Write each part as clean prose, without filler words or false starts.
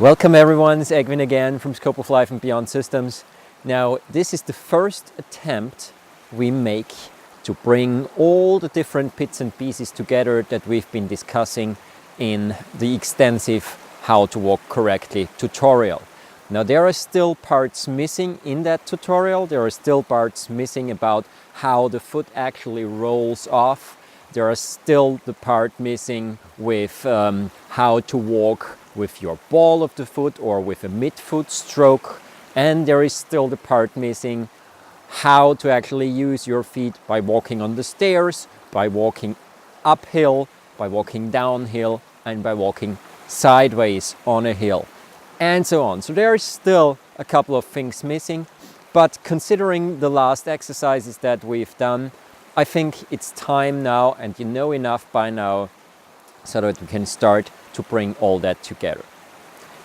Welcome everyone, it's Egwin again from Scope of Life and Beyond Systems. Now this is the first attempt we make to bring all the different bits and pieces together that we've been discussing in the extensive How to Walk Correctly tutorial. Now there are still parts missing in that tutorial, there are still parts missing about how the foot actually rolls off. There are still the part missing with how to walk with your ball of the foot or with a midfoot stroke, and there is still the part missing how to actually use your feet by walking on the stairs, by walking uphill, by walking downhill, and by walking sideways on a hill, and so on. So there is still a couple of things missing, but considering the last exercises that we've done, I think it's time now, and you know enough by now, so that we can start to bring all that together.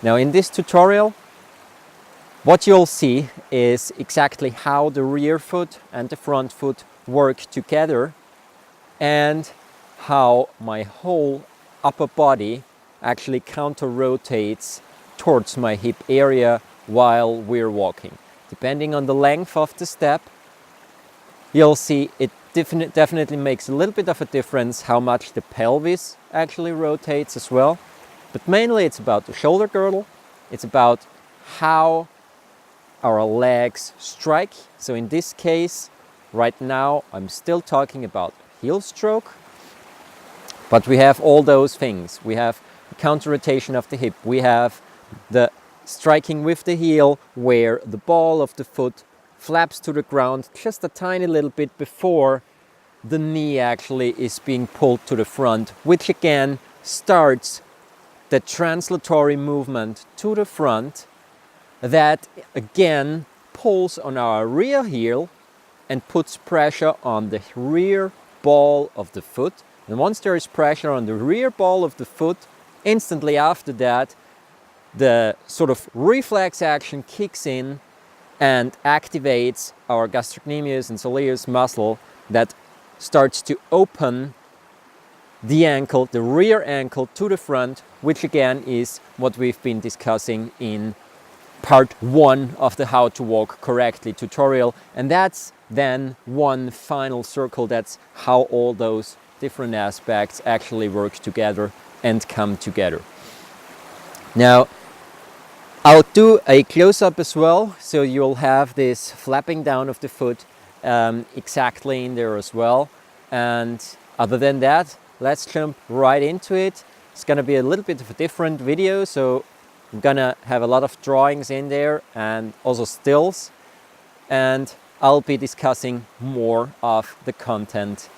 Now in this tutorial, what you'll see is exactly how the rear foot and the front foot work together and how my whole upper body actually counter-rotates towards my hip area while we're walking. Depending on the length of the step, you'll see it definitely makes a little bit of a difference how much the pelvis actually rotates as well. But mainly it's about the shoulder girdle, it's about how our legs strike. So in this case, right now, I'm still talking about heel stroke, but we have all those things. We have the counter rotation of the hip, we have the striking with the heel where the ball of the foot flaps to the ground just a tiny little bit before the knee actually is being pulled to the front, which again starts the translatory movement to the front that again pulls on our rear heel and puts pressure on the rear ball of the foot. And once there is pressure on the rear ball of the foot, instantly after that, the sort of reflex action kicks in and activates our gastrocnemius and soleus muscle that starts to open the ankle, the rear ankle to the front, which again is what we've been discussing in part 1 of the How to Walk Correctly tutorial. And that's then one final circle. That's how all those different aspects actually work together and come together. Now, I'll do a close-up as well, so you'll have this flapping down of the foot exactly in there as well. And other than that, let's jump right into it. It's gonna be a little bit of a different video, so I'm gonna have a lot of drawings in there and also stills, and I'll be discussing more of the content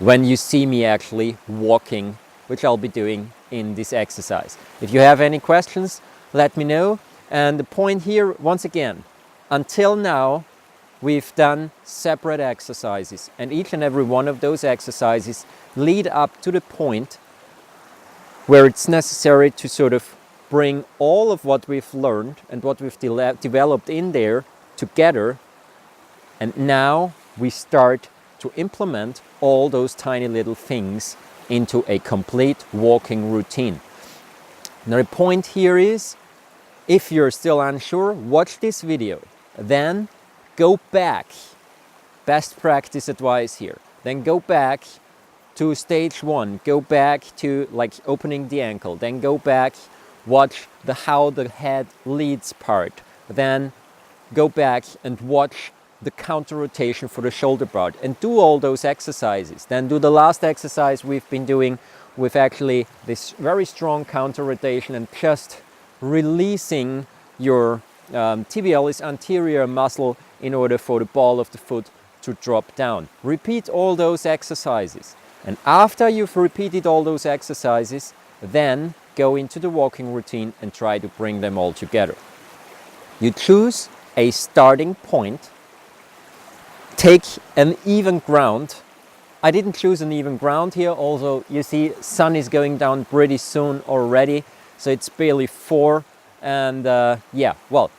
when you see me actually walking, which I'll be doing in this exercise. If you have any questions, let me know. And the point here, once again, until now, we've done separate exercises, and each and every one of those exercises lead up to the point where it's necessary to sort of bring all of what we've learned and what we've developed in there together. And now we start to implement all those tiny little things into a complete walking routine. Now the point here is, if you're still unsure, watch this video, then go back, best practice advice here, then go back to stage 1, go back to like opening the ankle, then go back, watch the how the head leads part, then go back and watch the counter rotation for the shoulder part and do all those exercises. Then do the last exercise we've been doing with actually this very strong counter rotation and just releasing your tibialis anterior muscle in order for the ball of the foot to drop down. Repeat all those exercises. And after you've repeated all those exercises, then go into the walking routine and try to bring them all together. You choose a starting point, take an even ground. I didn't choose an even ground here. Also, you see, sun is going down pretty soon already, so it's barely 4. And yeah, well,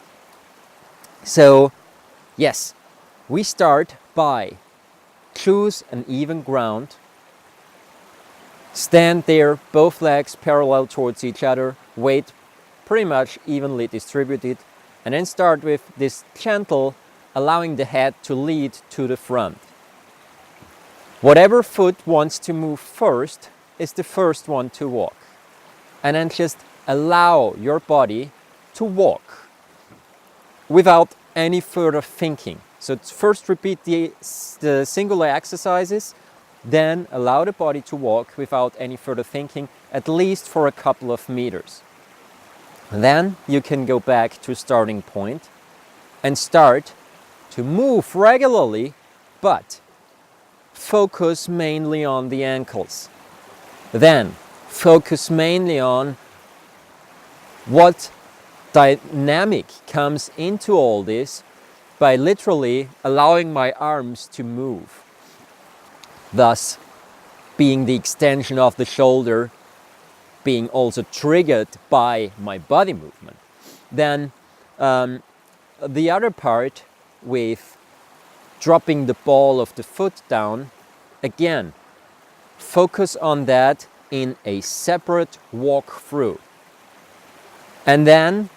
so yes, we start by choose an even ground, stand there, both legs parallel towards each other, weight pretty much evenly distributed, and then start with this gentle, allowing the head to lead to the front. Whatever foot wants to move first is the first one to walk. And then just allow your body to walk without any further thinking. So first repeat the singular exercises, then allow the body to walk without any further thinking, at least for a couple of meters. Then you can go back to starting point and start to move regularly, but focus mainly on the ankles. Then focus mainly on what dynamic comes into all this by literally allowing my arms to move, thus being the extension of the shoulder, being also triggered by my body movement. Then the other part with dropping the ball of the foot down, again, focus on that in a separate walk through. And then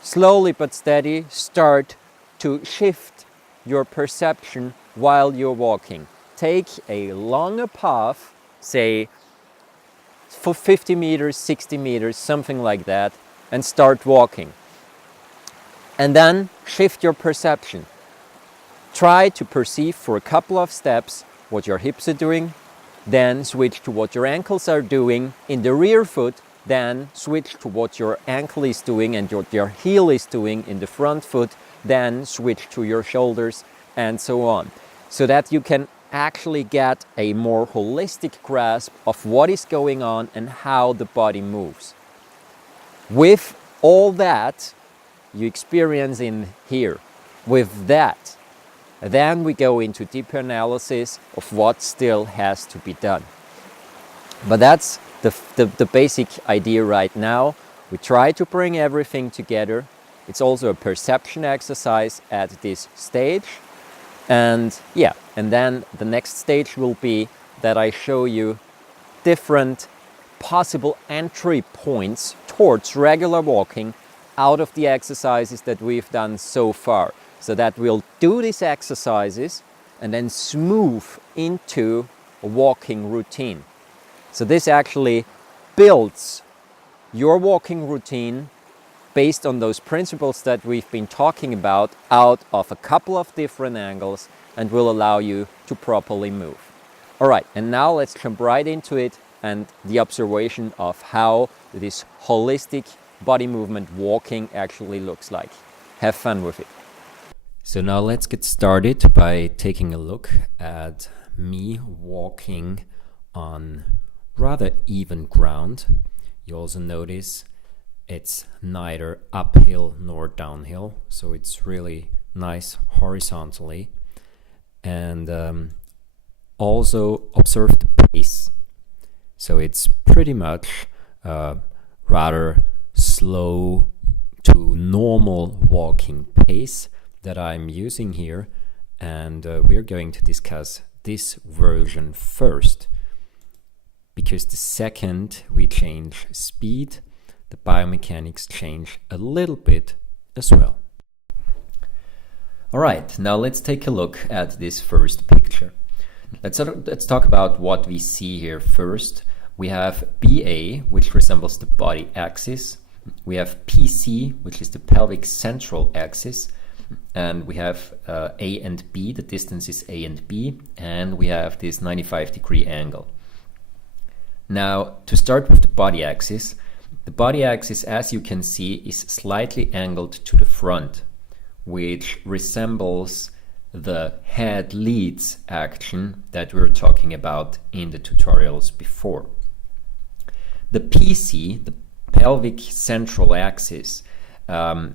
slowly but steady start to shift your perception while you're walking. Take a longer path, say for 50 meters, 60 meters, something like that, and start walking. And then shift your perception. Try to perceive for a couple of steps what your hips are doing, then switch to what your ankles are doing in the rear foot, then switch to what your ankle is doing and what your heel is doing in the front foot, then switch to your shoulders, and so on. So that you can actually get a more holistic grasp of what is going on and how the body moves. With all that you experience in here, with that, then we go into deeper analysis of what still has to be done. But that's the basic idea right now. We try to bring everything together. It's also a perception exercise at this stage. And yeah, and then the next stage will be that I show you different possible entry points towards regular walking out of the exercises that we've done so far. So that we'll do these exercises and then smooth into a walking routine. So this actually builds your walking routine based on those principles that we've been talking about out of a couple of different angles and will allow you to properly move. All right, and now let's jump right into it and the observation of how this holistic body movement walking actually looks like. Have fun with it. So now let's get started by taking a look at me walking on rather even ground. You also notice it's neither uphill nor downhill, so it's really nice horizontally. And also observe the pace. So it's pretty much rather slow to normal walking pace that I'm using here, and we're going to discuss this version first, because the second we change speed, the biomechanics change a little bit as well. All right, now let's take a look at this first picture. Let's talk about what we see here first. We have BA, which resembles the body axis. We have PC, which is the pelvic central axis. And we have A and B, the distance is A and B. And we have this 95-degree angle. Now, to start with the body axis, as you can see, is slightly angled to the front, which resembles the head leads action that we were talking about in the tutorials before. The PC, the pelvic central axis,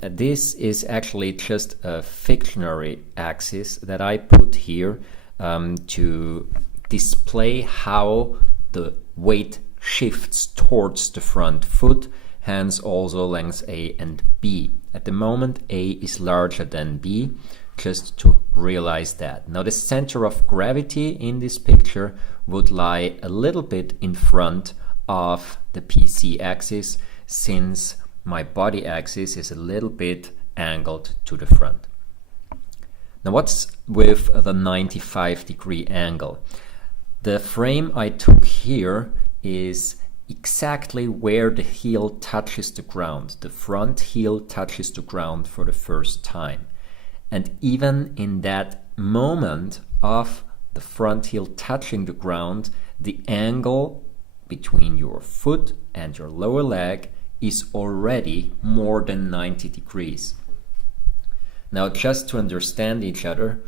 this is actually just a fictionary axis that I put here to display how the weight shifts towards the front foot, hence also lengths A and B. At the moment, A is larger than B, just to realize that. Now the center of gravity in this picture would lie a little bit in front of the PC axis, since my body axis is a little bit angled to the front. Now what's with the 95-degree angle? The frame I took here is exactly where the heel touches the ground. The front heel touches the ground for the first time. And even in that moment of the front heel touching the ground, the angle between your foot and your lower leg is already more than 90 degrees. Now, just to understand each other,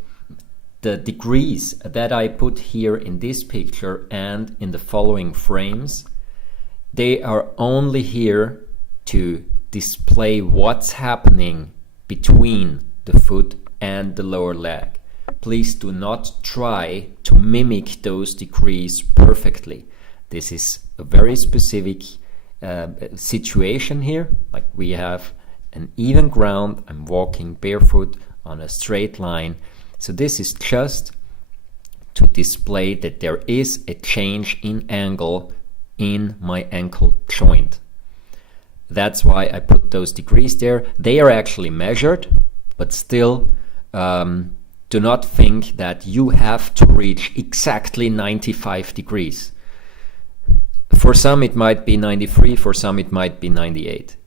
the degrees that I put here in this picture and in the following frames, they are only here to display what's happening between the foot and the lower leg. Please do not try to mimic those degrees perfectly. This is a very specific situation here. Like we have an even ground, I'm walking barefoot on a straight line. So this is just to display that there is a change in angle in my ankle joint. That's why I put those degrees there. They are actually measured, but still do not think that you have to reach exactly 95 degrees. For some it might be 93, for some it might be 98,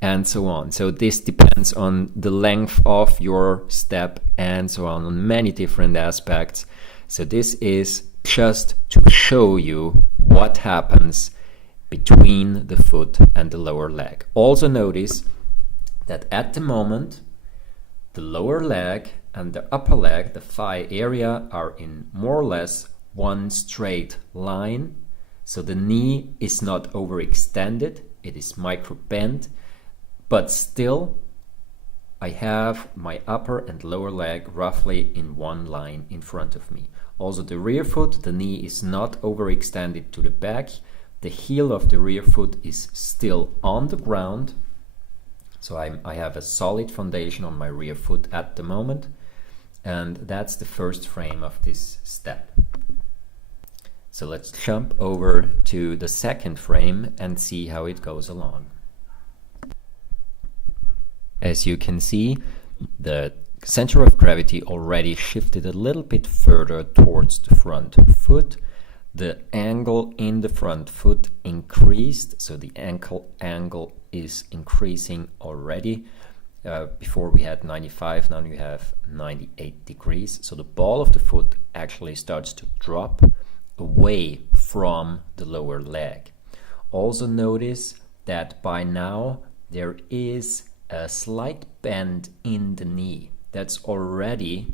and so on. So this depends on the length of your step and so on many different aspects. So this is just to show you what happens between the foot and the lower leg. Also notice that at the moment the lower leg and the upper leg, the thigh area, are in more or less one straight line. So the knee is not overextended, it is micro bent, but still I have my upper and lower leg roughly in one line in front of me. Also the rear foot, the knee is not overextended to the back. The heel of the rear foot is still on the ground. So I have a solid foundation on my rear foot at the moment. And that's the first frame of this step. So let's jump over to the second frame and see how it goes along. As you can see, the center of gravity already shifted a little bit further towards the front foot. The angle in the front foot increased, so the ankle angle is increasing already. Before we had 95, now you have 98 degrees. So the ball of the foot actually starts to drop away from the lower leg. Also notice that by now there is a slight bend in the knee. That's already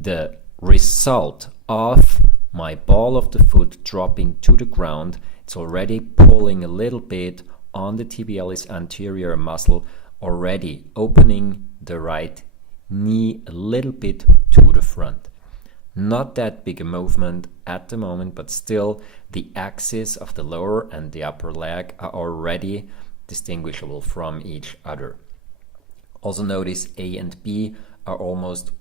the result of my ball of the foot dropping to the ground. It's already pulling a little bit on the tibialis anterior muscle, already opening the right knee a little bit to the front. Not that big a movement at the moment, but still the axis of the lower and the upper leg are already distinguishable from each other. Also notice A and B are almost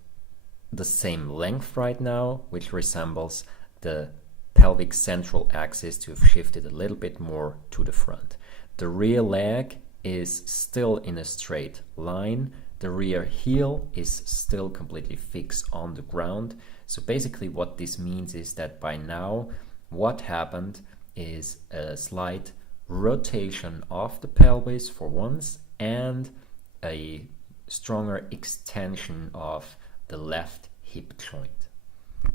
the same length right now, which resembles the pelvic central axis to have shifted a little bit more to the front. The rear leg is still in a straight line. The rear heel is still completely fixed on the ground. So basically what this means is that by now what happened is a slight rotation of the pelvis for once and a stronger extension of the left hip joint.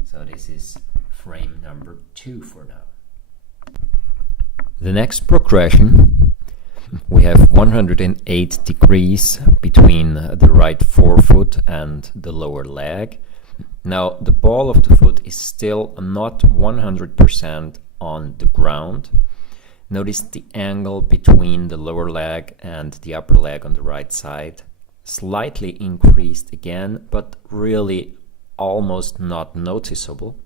So this is frame number 2 for now. The next progression, we have 108 degrees between the right forefoot and the lower leg. Now the ball of the foot is still not 100% on the ground. Notice the angle between the lower leg and the upper leg on the right side slightly increased again, but really almost not noticeable.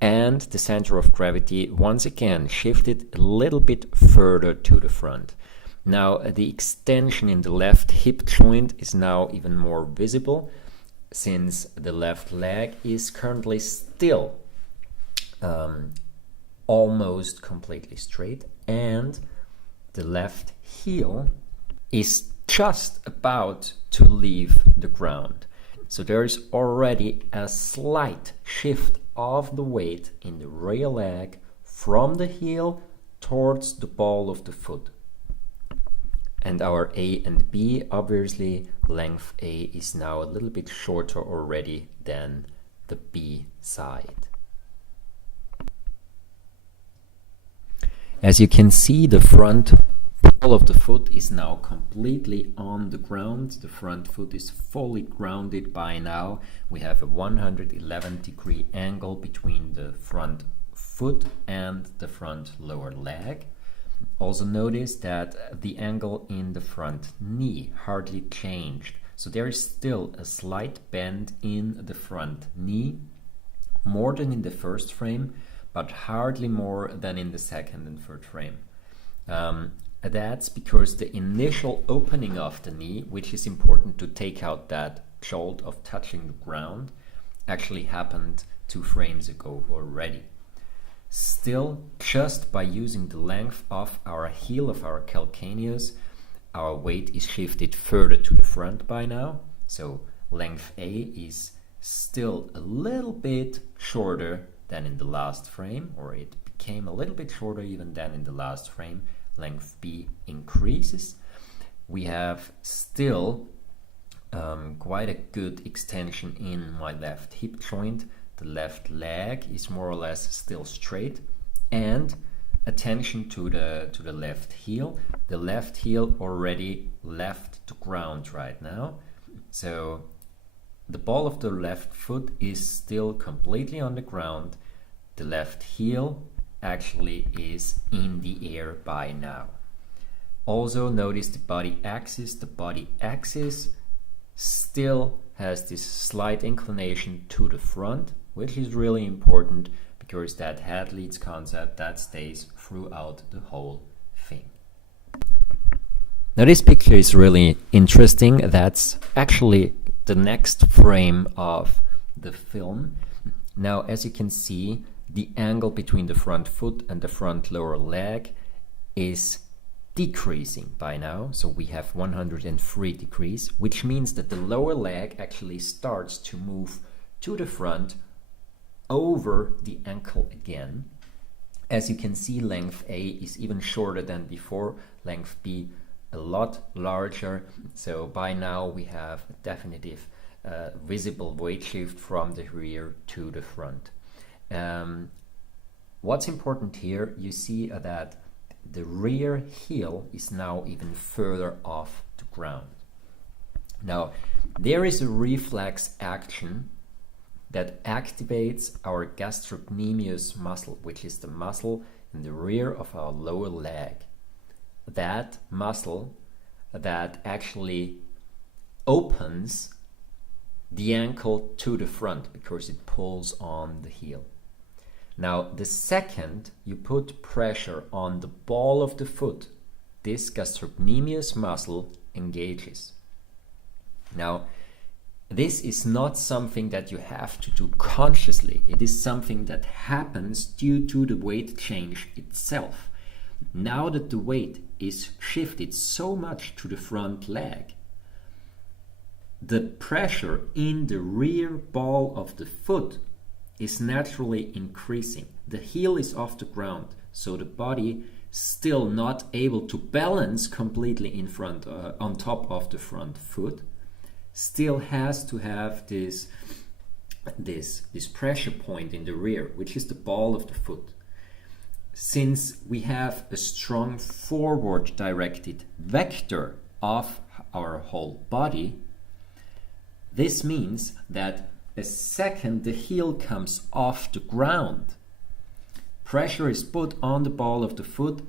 And the center of gravity once again shifted a little bit further to the front. Now the extension in the left hip joint is now even more visible, since the left leg is currently still almost completely straight, and the left heel is just about to leave the ground. So there is already a slight shift of the weight in the rear leg from the heel towards the ball of the foot. And our A and B, obviously, length A is now a little bit shorter already than the B side. As you can see, the front ball of the foot is now completely on the ground. The front foot is fully grounded by now. We have a 111-degree angle between the front foot and the front lower leg. Also notice that the angle in the front knee hardly changed. So there is still a slight bend in the front knee, more than in the first frame, but hardly more than in the second and third frame. That's because the initial opening of the knee, which is important to take out that jolt of touching the ground, actually happened 2 frames ago already. Still, just by using the length of our heel of our calcaneus, our weight is shifted further to the front by now. So length A is still a little bit shorter than in the last frame, or it became a little bit shorter even than in the last frame. Length B increases. We have still quite a good extension in my left hip joint. The left leg is more or less still straight, and attention to the left heel. The left heel already left the ground right now. So the ball of the left foot is still completely on the ground. The left heel actually is in the air by now. Also notice the body axis. The body axis still has this slight inclination to the front, which is really important because that head leads concept that stays throughout the whole thing. Now this picture is really interesting. That's actually the next frame of the film. Now, as you can see, the angle between the front foot and the front lower leg is decreasing by now. So we have 103 degrees, which means that the lower leg actually starts to move to the front over the ankle again. As you can see, length A is even shorter than before, length B a lot larger. So by now we have a definitive visible weight shift from the rear to the front. What's important here, you see that the rear heel is now even further off the ground. Now, there is a reflex action that activates our gastrocnemius muscle, which is the muscle in the rear of our lower leg. That muscle that actually opens the ankle to the front because it pulls on the heel. Now, the second you put pressure on the ball of the foot, this gastrocnemius muscle engages. Now, this is not something that you have to do consciously. It is something that happens due to the weight change itself. Now that the weight is shifted so much to the front leg, the pressure in the rear ball of the foot is naturally increasing. The heel is off the ground, so the body still not able to balance completely in front on top of the front foot, still has to have this pressure point in the rear, which is the ball of the foot. Since we have a strong forward directed vector of our whole body, this means that the second the heel comes off the ground, pressure is put on the ball of the foot,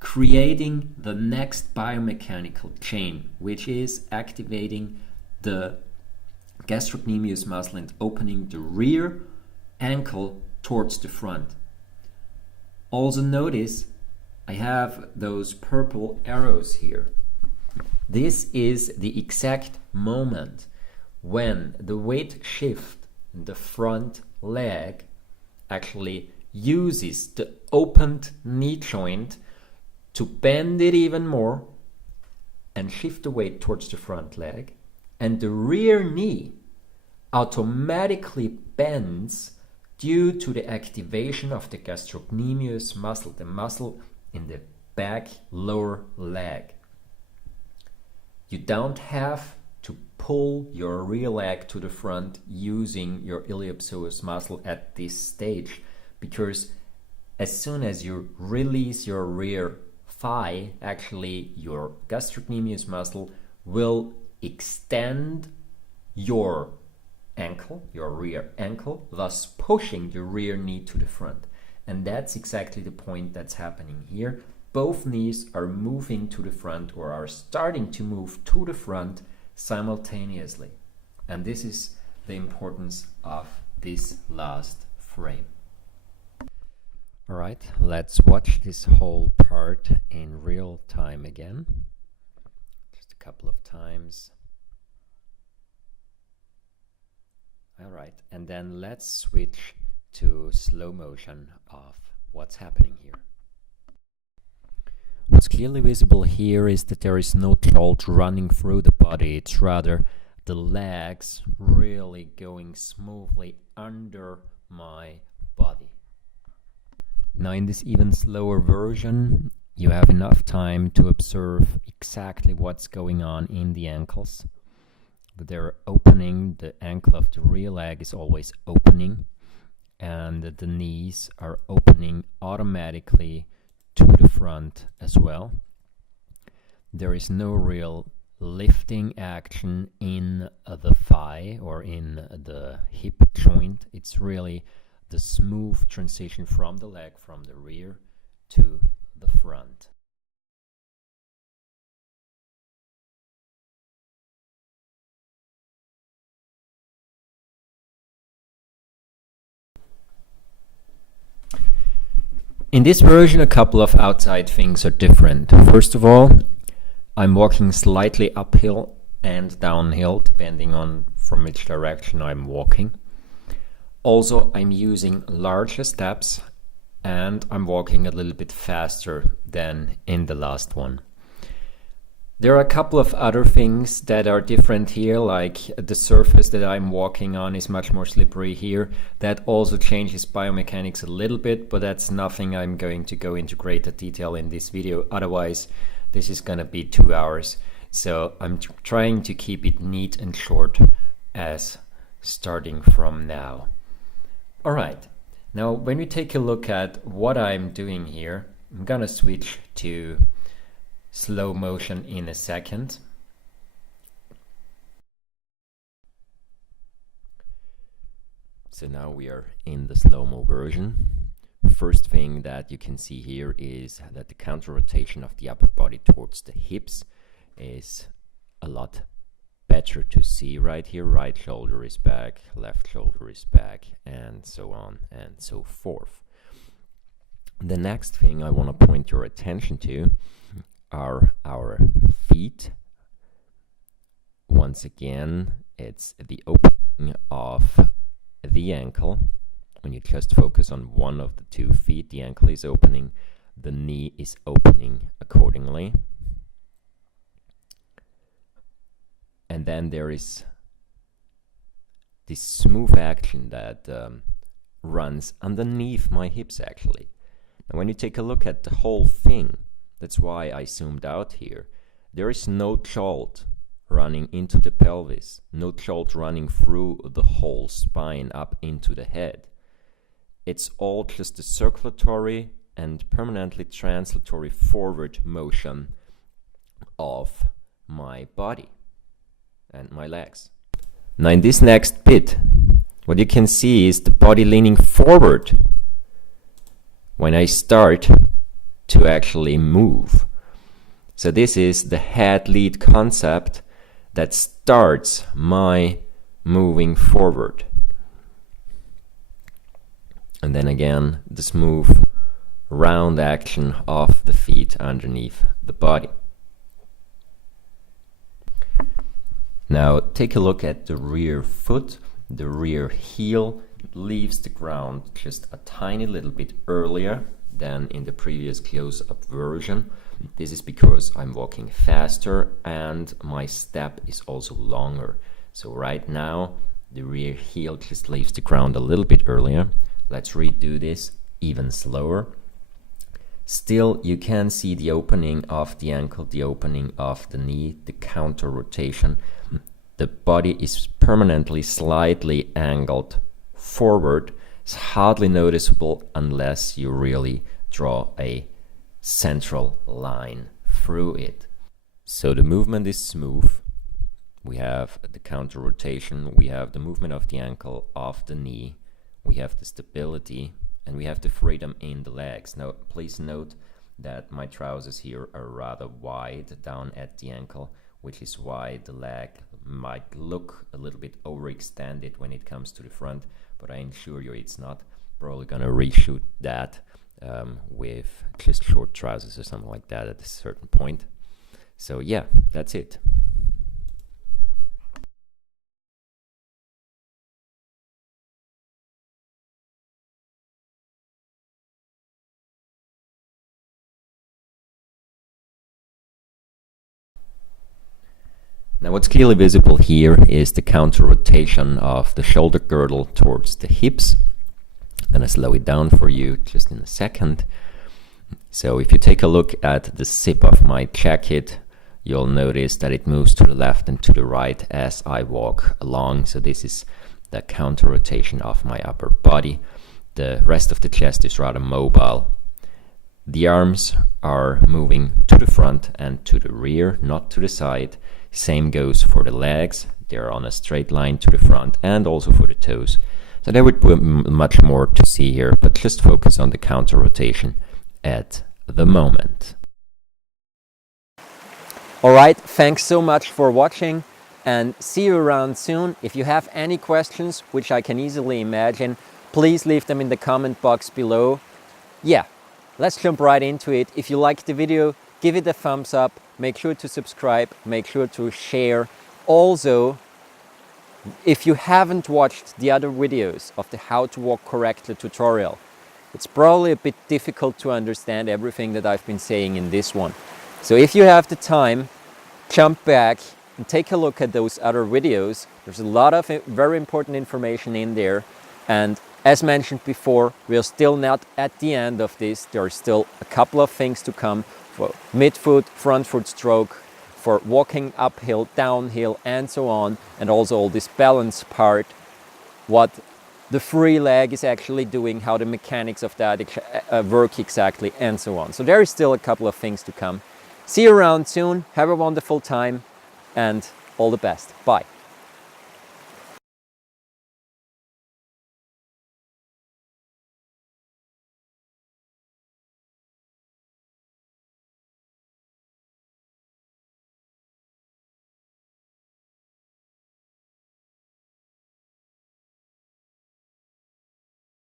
creating the next biomechanical chain, which is activating the gastrocnemius muscle and opening the rear ankle towards the front. Also notice I have those purple arrows here. This is the exact moment when the weight shift in the front leg actually uses the opened knee joint to bend it even more and shift the weight towards the front leg, and the rear knee automatically bends due to the activation of the gastrocnemius muscle, the muscle in the back lower leg. You don't have to pull your rear leg to the front using your iliopsoas muscle at this stage, because as soon as you release your rear thigh, actually your gastrocnemius muscle will extend your ankle, your rear ankle, thus pushing the rear knee to the front. And that's exactly the point that's happening here. Both knees are moving to the front, or are starting to move to the front simultaneously. And this is the importance of this last frame. All right, let's watch this whole part in real time again. Just a couple of times. All right, and then let's switch to slow motion of what's happening here. What's clearly visible here is that there is no jolt running through the body. It's rather the legs really going smoothly under my body. Now in this even slower version, you have enough time to observe exactly what's going on in the ankles. They're opening, the ankle of the rear leg is always opening, and the knees are opening automatically to the front as well. There is no real lifting action in the thigh or in the hip joint. It's really the smooth transition from the leg, from the rear to the front. In this version, a couple of outside things are different. First of all, I'm walking slightly uphill and downhill, depending on from which direction I'm walking. Also, I'm using larger steps, and I'm walking a little bit faster than in the last one. There are a couple of other things that are different here, like the surface that I'm walking on is much more slippery here. That also changes biomechanics a little bit, but that's nothing I'm going to go into greater detail in this video. Otherwise, this is going to be 2 hours. So I'm trying to keep it neat and short as starting from now. All right, now when we take a look at what I'm doing here, I'm going to switch to slow motion in a second. So now we are in the slow-mo version. First thing that you can see here is that the counter rotation of the upper body towards the hips is a lot better to see right here. Right shoulder is back, left shoulder is back, and so on and so forth. The next thing I want to point your attention to are our feet. Once again, it's the opening of the ankle. When you just focus on one of the 2 feet, the ankle is opening, the knee is opening accordingly. And then there is this smooth action that runs underneath my hips actually. And when you take a look at the whole thing, that's why I zoomed out here. There is no jolt running into the pelvis, no jolt running through the whole spine up into the head. It's all just a circulatory and permanently translatory forward motion of my body and my legs. Now in this next bit, what you can see is the body leaning forward when I start to actually move. So this is the head lead concept that starts my moving forward. And then again, the smooth round action of the feet underneath the body. Now take a look at the rear foot. The rear heel leaves the ground just a tiny little bit earlier than in the previous close-up version. This is because I'm walking faster and my step is also longer. So right now the rear heel just leaves the ground a little bit earlier. Let's redo this even slower. Still, you can see the opening of the ankle, the opening of the knee, the counter rotation. The body is permanently slightly angled forward. It's hardly noticeable unless you really draw a central line through it. So the movement is smooth. We have the counter rotation, we have the movement of the ankle, of the knee, we have the stability, and we have the freedom in the legs. Now, please note that my trousers here are rather wide down at the ankle, which is why the leg might look a little bit overextended when it comes to the front, but I assure you it's not. Probably gonna reshoot that with just short trousers or something like that at a certain point. So yeah, that's it. Now what's clearly visible here is the counter rotation of the shoulder girdle towards the hips. I'm gonna slow it down for you just in a second. So if you take a look at the zip of my jacket, you'll notice that it moves to the left and to the right as I walk along. So this is the counter rotation of my upper body. The rest of the chest is rather mobile. The arms are moving to the front and to the rear, not to the side. Same goes for the legs. They're on a straight line to the front, and also for the toes. So there would be much more to see here, but just focus on the counter rotation at the moment. Alright, thanks so much for watching, and see you around soon. If you have any questions, which I can easily imagine, please leave them in the comment box below. Yeah, let's jump right into it. If you liked the video, give it a thumbs up, make sure to subscribe, make sure to share. Also, if you haven't watched the other videos of the How to Walk Correctly tutorial, it's probably a bit difficult to understand everything that I've been saying in this one. So if you have the time, jump back and take a look at those other videos. There's a lot of very important information in there. And as mentioned before, we're still not at the end of this. There are still a couple of things to come for midfoot, front foot stroke, for walking uphill, downhill, and so on. And also all this balance part, what the free leg is actually doing, how the mechanics of that work exactly, and so on. So there is still a couple of things to come. See you around soon. Have a wonderful time and all the best. Bye.